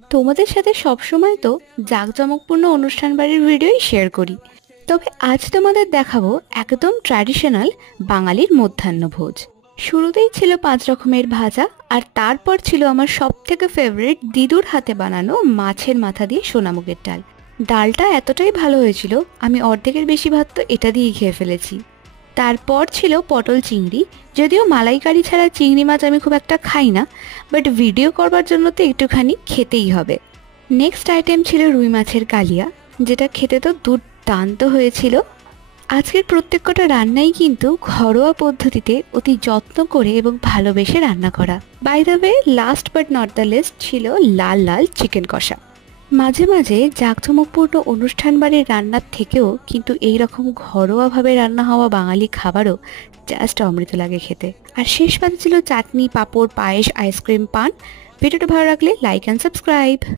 তোমাদের সাথে সবসময় তো জাঁকজমকপূর্ণ অনুষ্ঠান বাড়ির ভিডিওই শেয়ার করি, তবে আজ তোমাদের দেখাবো একদম ট্র্যাডিশনাল বাঙালির মধ্যাহ্নভোজ। শুরুতেই ছিল 5 রকমের ভাজা, আর তারপর ছিল আমার সবথেকে ফেভারিট দিদুর হাতে বানানো মাছের মাথা দিয়ে সোনামুগের ডাল। ডালটা এতটাই ভালো হয়েছিল, আমি অর্ধেকের বেশি ভাত তো এটা দিয়েই খেয়ে ফেলেছি। তারপর ছিল পটল চিংড়ি। যদিও মালাইকারি ছাড়া চিংড়ি মাছ আমি খুব একটা খাই না, বাট ভিডিও করবার জন্য তো একটুখানি খেতেই হবে। নেক্সট আইটেম ছিল রুই মাছের কালিয়া, যেটা খেতে তো দুর্দান্ত হয়েছিল। আজকের প্রত্যেকটা রান্নাই কিন্তু ঘরোয়া পদ্ধতিতে অতি যত্ন করে এবং ভালোবেসে রান্না করা। By the way, last but not the least ছিল লাল লাল চিকেন কষা। মাঝে মাঝে জাঁকজমকপূর্ণ অনুষ্ঠান বাড়ির রান্নার থেকেও কিন্তু এই রকম ঘরোয়াভাবে রান্না হওয়া বাঙালি খাবারও জাস্ট অমৃত লাগে খেতে। আর শেষ পাতে ছিল চাটনি, পাঁপড়, পায়েস, আইসক্রিম, পান। ভিডিওটা ভালো লাগলে লাইক অ্যান্ড সাবস্ক্রাইব।